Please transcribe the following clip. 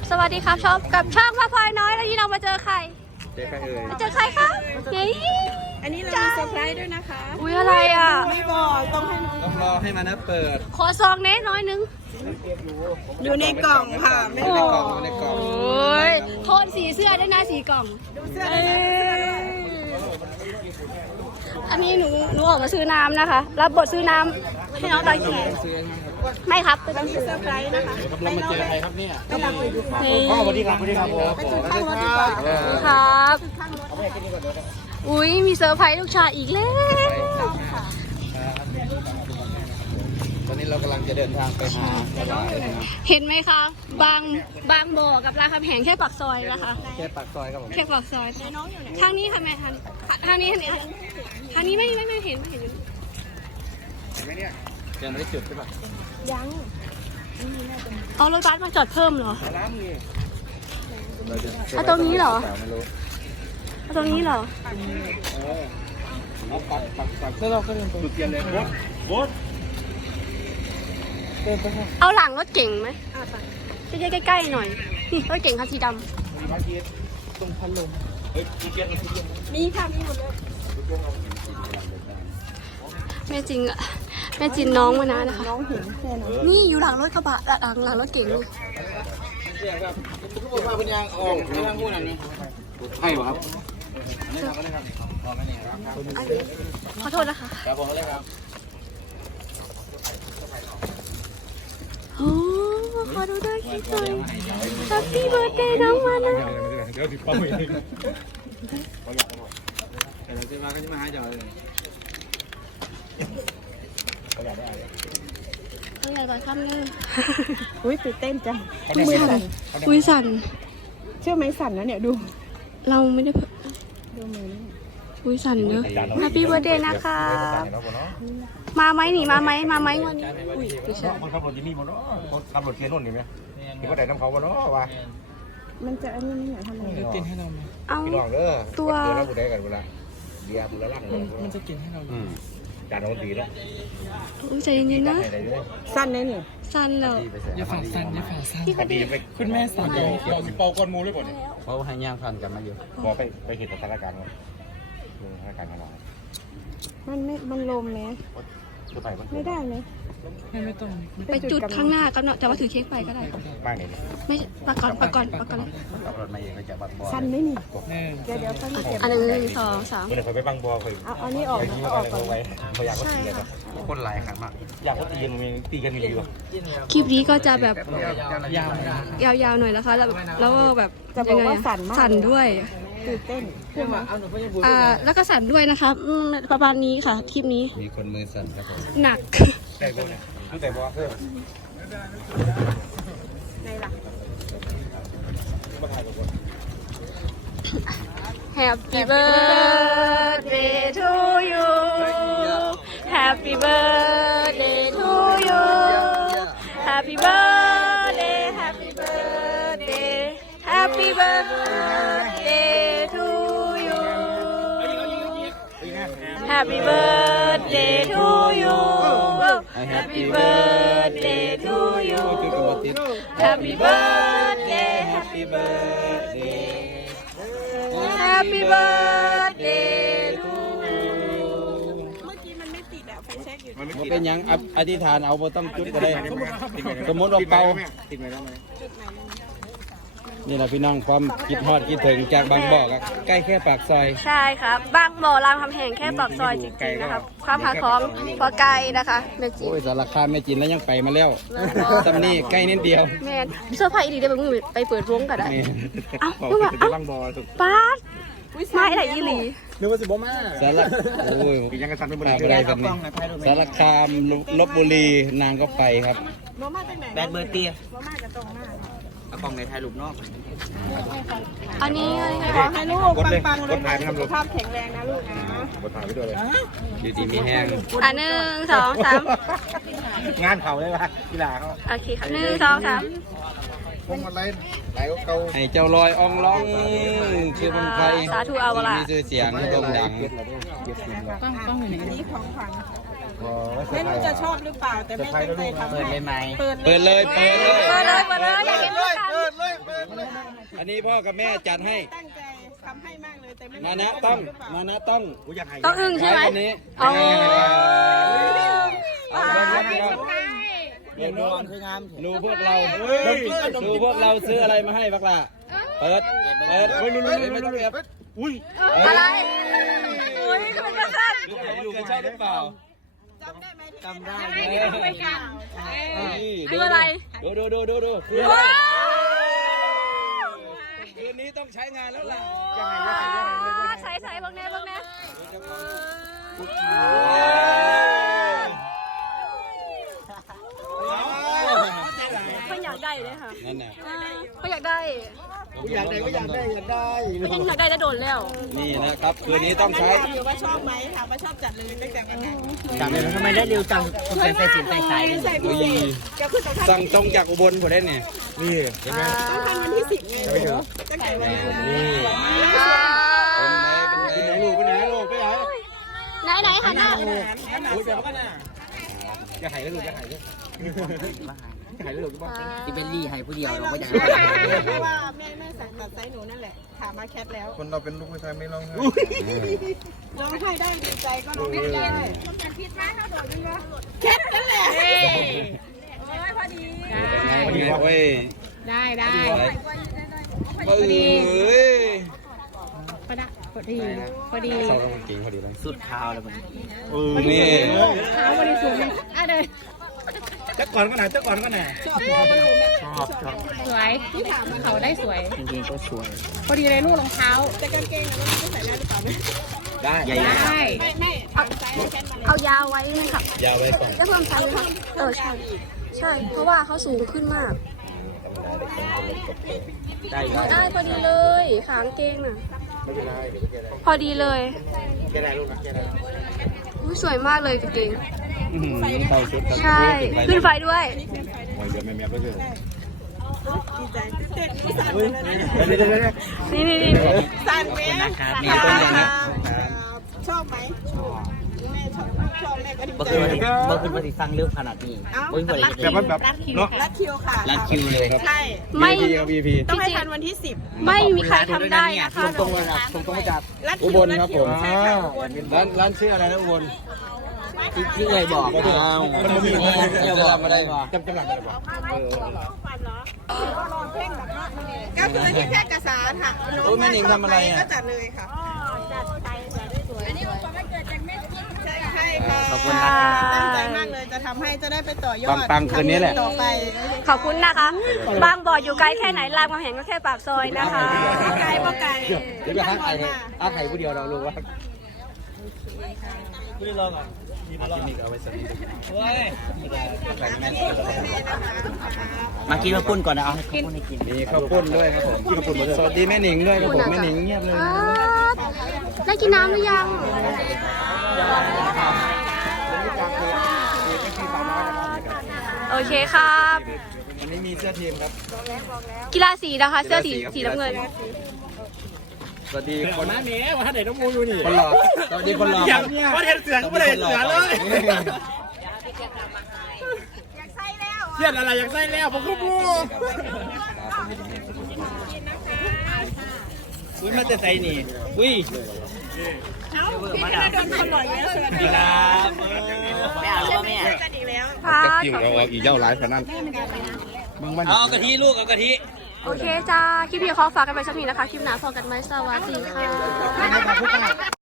สวัสดีครับชอบกับช่องพระพลอยน้อยแล้วที่เรามาเจอใครเจอใครเอ่ยมาเจอใครครับเฮ้ยอันนี้เรามีเซอร์ไพรส์ด้วยนะคะอุ้ยอะไรอ่ะไม่บอกต้องให้น้องต้องรอให้มันนะเปิดขอซองเน้น้อยนึงอยู่ในกล่องค่ะไม่ในกล่องในกล่องโอ้ยโทนสีเสื้อด้วยนะสีกล่องดูเสื้อได้ไหมอันนี้หนูออกมาซื้อน้ำนะคะรับบทซื้อน้ำให้น้องตาขี่ไม่ครับเป็นมีเซอร์ไพรส์นะคะเรามาเจอใครครับเนี่ยไปหลังไปดูค่ะสวัสดีครับสวัสดีครับผมไปจุดข้างรถดีกว่าครับอุ้ยมีเซอร์ไพรส์ลูกชายอีกแล้วตอนนี้เรากำลังจะเดินทางไปหาเห็นไหมคะบางบ่อกับรามคำแหงแค่ปากซอยนะคะแค่ปากซอยครับผมแค่ปากซอยทางนี้ค่ะแม่ทางนี้ทางนี้ไม่เห็นไม่เห็นไหมเนี่ยยังไม่ได้จุดใช่ปะยังเอารถบัสมาจอดเพิ่มเหรอเอาตรงนี้เหรอเอาตรงนี้เหรอเอาปักเสื้อเราก็เดินจุดเทียนเลยบดเอาหลังรถเก่งไหมใกล้ๆหน่อยรถเก่งคันสีดำตรงพัดลมมีค่ะมีหมดเลยแม่จริงอะแม่จินน้องมานะนะคะน้องเห็นแค่นั้นนี่อยู่หลังรถกระบะหลังรถเก่งนี่ทุกคนมาเป็นยางออกไม่ต้องพูดอะไรนี่ใช่ครับขอโทษนะคะครับผมเลยครับโอ้ขอดูได้คิดเลยแฮปปี้เบิร์ดเดย์น้องมานะเดี๋ยวติดป้ายเองแต่เราจะมาก็จะมาหาจอเลยต้องใหญ่กว่าข้ามเลยอุ้ยตื่นเต้นจังมือสั่นมือสั่นเชื่อไหมสั่นนะเนี่ยดูเราไม่ได้ดูมือมือสั่นเนอะแฮปปี้เบิร์ดเดย์นะคะมาไหมหนีมาไหมวันนี้อุ้ยไม่ใช่คนขับรถที่นี่บนเนาะคนขับรถเคียนนุ่นอยู่ไหมที่เขาได้น้ำเขาบนเนาะวะมันจะอันนี้ไม่อยากทำอะไรกินให้เราไหมเอาพี่น้องเด้อตัวเราบุได้กันเวลาเบียร์บุระลังมันจะกินให้เราจานเราดีแล้วใจเย็นๆนะสั้นเลยนี่สั่นเหรออย่าฝังสั้นอย่าฝังสั้นคุณแม่สั่นเลยเราสิเป่าก้อนมูเลยก่อนเนี่ยเขาให้ย่างพันกันมาอยู่บอกไปเห็นสถานการณ์ก่อนสถานการณ์ของเรามันลมไหมไม่ได้ไหมไม่ต้องไปจุดข้างหน้าก็เนาะแต่ว่าถือเค้กไปก็ได้บ้านไหนไม่ปากก่อนขับรถมาเองก็จะบัดบอลสั้นไหมนี่เดี๋ยวอัน1 2 3 เดี๋ยวคอยไปบังบอลคอยเอานี่ออกก่อนไว้เขาอยากก็ตีกันคนหลายครั้งมากอยากก็ตีกันตีกันดีกว่าคลิปนี้ก็จะแบบยาวหน่อยนะคะแล้วแบบจะบอกว่าสั่นมากสั่นด้วยตื่นเต้นแล้วก็สั่นด้วยนะคะประมาณนี้ค่ะคลิปนี้มีคนมือสั่นครับผมหนักแต่บอลแต่บอลเพิ่มในหลัก Happy birthday to you Happy birthday to you Happy birthday Happy birthday Happy birthday to you Happy birthday to you Happy birthday to you Happy birthday Happy birthday Happy birthday to you เมื่อกี้มันไม่ติดอะไฟแช็กอยู่มันเป็นยังอธิษฐานเอาบ่ต้องจุดก็ได้สมมติเราเป่านี่แหละพี่น้องความคิดฮอดคิดถึงจากบางบ่อกับใกล้แค่ปากซอยใช่ครับบางบ่อรามคำแหงแค่ปากซอยจริงๆนะครับความหาของพอไกลนะคะแม่จีนโอ้ยสารคามแม่จีนแล้วยังไปมาแล้วตำนี่ใกล้นิดเดียวแม่เสื้อผ้าอีดีได้แบบไปเปิดวงกันได้เอ้าดูว่าป้าไม่ไหนอีหลีนึกว่าสิบ่มาสารโอ้ยยังกระสันเป็นบริษัทอะไรกันนี่สารคามลพบุรีนางก็ไปครับแบดเบอร์เตียเอากล้องในไทยรูปนอกอันนี้ขอให้ลูกปังๆเลยสุขภาพแข็งแรงนะลูกนะกดถ่ายไปด้วยเลยอยู่ดีมีแห้ง 1 2 3 งานเขาเลยป่ะกีฬาเขาโอเคครับ1 2 3 พวงมาลัยไหลก็เก่าให้เจ้าลอยอ่องร้องคือคนไทยสาธุเอาละมีชื่อเสียงโด่งดังต้องอยู่ในนี้ของขวัญไม่รู้จะชอบหรือเปล่าแต่ไม่ตั้งใจทำให้เปิดเลยอยากเห็นลูกกันอันนี้พ่อกับแม่จัดให้ตั้งใจทำให้มากเลยแต่ไม่มานะต้องมานะต้องต้องอึ้งใช่ไหมคนนี้อ๋อเดี๋ยวน้องคืองามดูพวกเราดูพวกเราซื้ออะไรมาให้บักล่ะเปิดไม่ต้องเก็บอุ้ยอะไรอุ้ยจะเป็นกระสันลูกใช่หรือเปล่าจำได้ไหมจำได้คืออะไรดูคืออะไรคืนนี้ต้องใช้งานแล้วล่ะใส่บังแน่เขาอยากได้เลยค่ะนั่นน่ะเขาอยากได้อยากได้ก็อยากได้อยากได้ยังอยากได้จะโดนแล้วนี่นะครับคืนนี้ต้องใช้ถามอยู่ว่าชอบไหมถามว่าชอบจัดเลยตั้งแต่วันนั้นจำได้ทำไมได้เร็วจังคุณเป็นใส่สินใส่สายใส่พิเศษจะขึ้นต้องสั่งตรงจากอุบลผมได้เนี่ยนี่เห็นไหมทำวันที่10ไงตั้งแต่วันนั้นนี่เป็นไงลูกไปไหนลูกไปไหนไหนค่ะหน้าจะหายแล้วลูกจะหายแล้วหายแล้วลูกก็บอกที่เป็นลี่ให้ผู้เดียวเราก็อยากเพราะว่าแม่สั่งตัดไซส์หนูนั่นแหละถามมาแคทแล้วคนเราเป็นลูกผู้ชายไม่ร้องไห้ร้องไห้ได้ดีใจก็ร้องไห้ได้แคทนั่นแหละพอดีเว้ยได้เอ้ยพอดีชอบกินพอดีเลยสุดเท้าแล้วมันนี่เท้าพอดีสูงอ่ะเดินจักก่อนก็ไหนจักก่อนก็ไหนชอบสวยที่ถามเขาได้สวยจริงๆก็สวยพอดีเลยลูกรองเท้าแต่กางเกงอะมันไม่ใส่ได้หรือเปล่าได้ใหญ่ได้ไม่ทำไซส์ให้แคทมาเลยเอายาวไว้เลยค่ะยาวไว้ก่อนจะเพิ่มไซส์ค่ะใช่ใช่ เพราะว่าเขาสูงขึ้นมากได้ได้พอดีเลยขางเกงน่ะพอดีเลยแกได้ลูกแกได้อุ๊ยสวยมากเลยกางเกงเป่าชุดใช่ ขึ้นไฟด้วยเดี๋ยวแม่แม่ไปเลยดีใจเต้นสั่นเลยนะนี่สั่นไหมนะครับสั่นมีต้นอย่างนี้ชอบไหมแม่ชอบแม่ก็ดีเมื่อใจคืนเมื่อคืนวันที่สร้างเรื่องขนาดนี้เมื่อคืนวันที่แบบเนาะรัดคิวค่ะรัดคิวเลยครับใช่ไม่ VP ต้องให้ทันวันที่ไม่มีใครทำได้นะคะตรงเลยครับตรงมาจาก 10รัดอุคิบวลครับผมใช่ค่ะอุบลร้านชื่ออะไรนะอุบลที่เคยบอกอ้าวมันมีจะบอกมาได้ป่ะจำหลักอะไรบ้างก็คือที่แพร่กษาค่ะน้องว่าชอบไหมก็จัดเลยค่ะใช่ค่ะขอบคุณนะครับตั้งใจมากเลยจะทำให้จะได้ไปต่อยอดปังๆคืนนี้แหละต่อไปขอบคุณนะคะ บางบ่ออยู่ไกลแค่ไหนรามคำแหงก็แค่ปากซอยนะคะไกลบ่ไกลเดี๋ยวไปทักไอ้ไข่ผู้เดียวเรารู้ว่ามากินมาปุ้นก่อนนะเอาให้เขาปุ้นให้กินมีข้าวปุ้นด้วยครับผมสวัสดีแม่หนิงด้วยครับผมแม่หนิงเงียบเลยอ่าได้กินน้ำหรือยัง โอเคครับวันนี้มีเสื้อทีมครับกีฬาสีนะคะ เสื้อสีน้ำเงินสวัสดีคนมาเมียว่าไหนต้องมูอยู่นี่คนหล่อสวัสดีคนหล่ออย่างเนี้ยว่าเห็นเสือไม่ได้เสือเลยเทียนอะไรอยากใส่แล้วผมก็มูอุ้ยมาจะใส่นี่อุ้ยพี่จะโดนคนหล่อยแล้วสวัสดีครับแม่เอาแล้วแม่กันอีกแล้วค่ะกิ่งเราอีกเจ้าร้ายขนาดนั้นมึงมันเอากะทิลูกเอากะทิโอเคจ้า คลิปนี้ขอฝากกันไปสักนิดนะคะ คลิปหน้าพอกันไหมสวัสดีค่ะ